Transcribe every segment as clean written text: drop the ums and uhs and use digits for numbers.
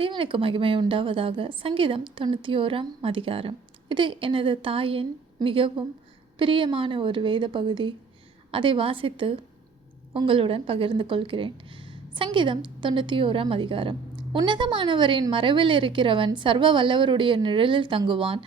தேவனுக்கு மகிமை உண்டாவதாக. சங்கீதம் 91ஆம் அதிகாரம். இது எனது தாயின் மிகவும் பிரியமான ஒரு வேத பகுதி. அதை வாசித்து உங்களுடன் பகிர்ந்து கொள்கிறேன். சங்கீதம் 91ஆம் அதிகாரம். உன்னதமானவரின் மறைவில் இருக்கிறவன் சர்வ வல்லவருடைய நிழலில் தங்குவான்.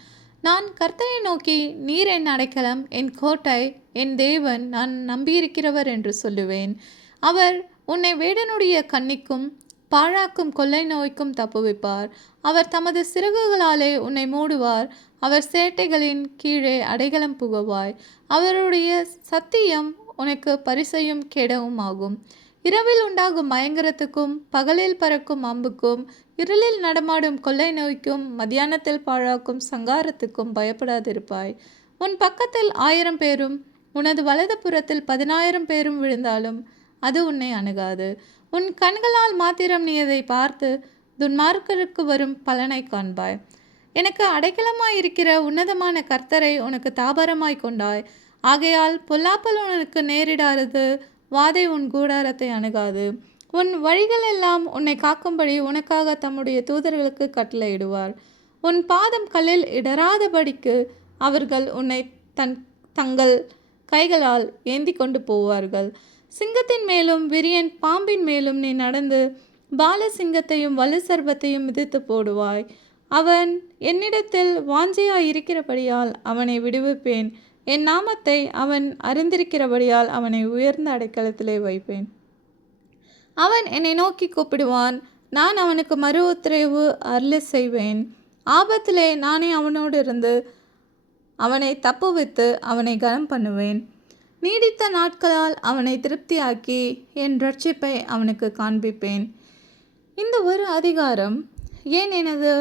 நான் கர்த்தரை நோக்கி, நீர் என் அடைக்கலம், என் கோட்டை, என் தேவன், நான் நம்பியிருக்கிறவர் என்று சொல்லுவேன். அவர் உன்னை வேடனுடைய கண்ணிக்கும் பாழாக்கும் கொள்ளை நோய்க்கும் தப்புவிப்பார். அவர் தமது சிறகுகளாலே உன்னை மூடுவார். அவர் சேட்டைகளின் கீழே அடைக்கலம் புகுவாய். அவருடைய சத்தியம் உனக்கு பரிசையும் கெடவும் ஆகும். இரவில் உண்டாகும் பயங்கரத்துக்கும் பகலில் பறக்கும் அம்புக்கும் இருளில் நடமாடும் கொள்ளை நோய்க்கும் மத்தியானத்தில் பாழாக்கும் சங்காரத்துக்கும் பயப்படாதிருப்பாய். உன் பக்கத்தில் 1000 பேரும் உனது வலது புறத்தில் 10,000 பேரும் விழுந்தாலும் அது உன்னை அணுகாது. உன் கண்களால் மாத்திரம் நீ அதை பார்த்து துன்மார்க்கருக்கு வரும் பலனை காண்பாய். எனக்கு அடைக்கலமாயிருக்கிற உன்னதமான கர்த்தரை உனக்கு தாபரமாய் கொண்டாய். ஆகையால் பொல்லாப்பல் உனக்கு நேரிடாதது, வாதை உன் கூடாரத்தை அணுகாது. உன் வழிகள் எல்லாம் உன்னை காக்கும்படி உனக்காக தம்முடைய தூதர்களுக்கு கட்டளையிடுவார். உன் பாதம் கல்லில் இடராதபடிக்கு அவர்கள் உன்னை தங்கள் கைகளால் ஏந்தி கொண்டு போவார்கள். சிங்கத்தின் மேலும் விரியன் பாம்பின் மேலும் நீ நடந்து பால சிங்கத்தையும் வலு சர்வத்தையும் மிதித்து போடுவாய். அவன் என்னிடத்தில் வாஞ்சையாய் இருக்கிறபடியால் அவனை விடுவிப்பேன். என் நாமத்தை அவன் அறிந்திருக்கிறபடியால் அவனை உயர்ந்த அடைக்கலத்திலே வைப்பேன். அவன் என்னை நோக்கி கூப்பிடுவான், நான் அவனுக்கு மறு உத்தரவு அருளி செய்வேன். ஆபத்திலே நானே அவனோடு இருந்து அவனை தப்புவித்து அவனை கனம் பண்ணுவேன். நீடித்த நாட்களால் அவனை திருப்தியாக்கி என் இரட்சிப்பை அவனுக்கு காண்பிப்பேன். இந்த ஒரு அதிகாரம் ஏன் எனது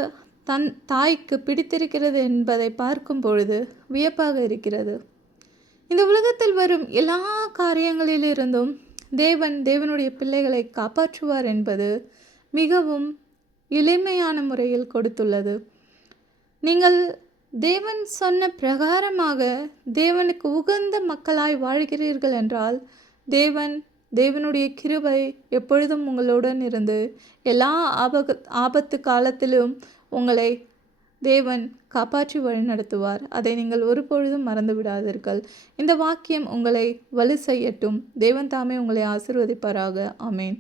தாய்க்கு பிடித்திருக்கிறது என்பதை பார்க்கும் பொழுது வியப்பாக இருக்கிறது. இந்த உலகத்தில் வரும் எல்லா காரியங்களிலிருந்தும் தேவனுடைய பிள்ளைகளை காப்பாற்றுவார் என்பது மிகவும் எளிமையான முறையில் கொடுத்துள்ளது. நீங்கள் தேவன் சொன்ன பிரகாரமாக தேவனுக்கு உகந்த மக்களாய் வாழ்கிறீர்கள் என்றால் தேவனுடைய கிருபை எப்பொழுதும் உங்களுடன் இருந்து எல்லா ஆபத்து காலத்திலும் உங்களை தேவன் காப்பாற்றி வழிநடத்துவார். அதை நீங்கள் ஒருபொழுதும் மறந்து விடாதீர்கள். இந்த வாக்கியம் உங்களை வலு செய்யட்டும். தேவன் தாமே உங்களை ஆசீர்வதிப்பாராக. ஆமேன்.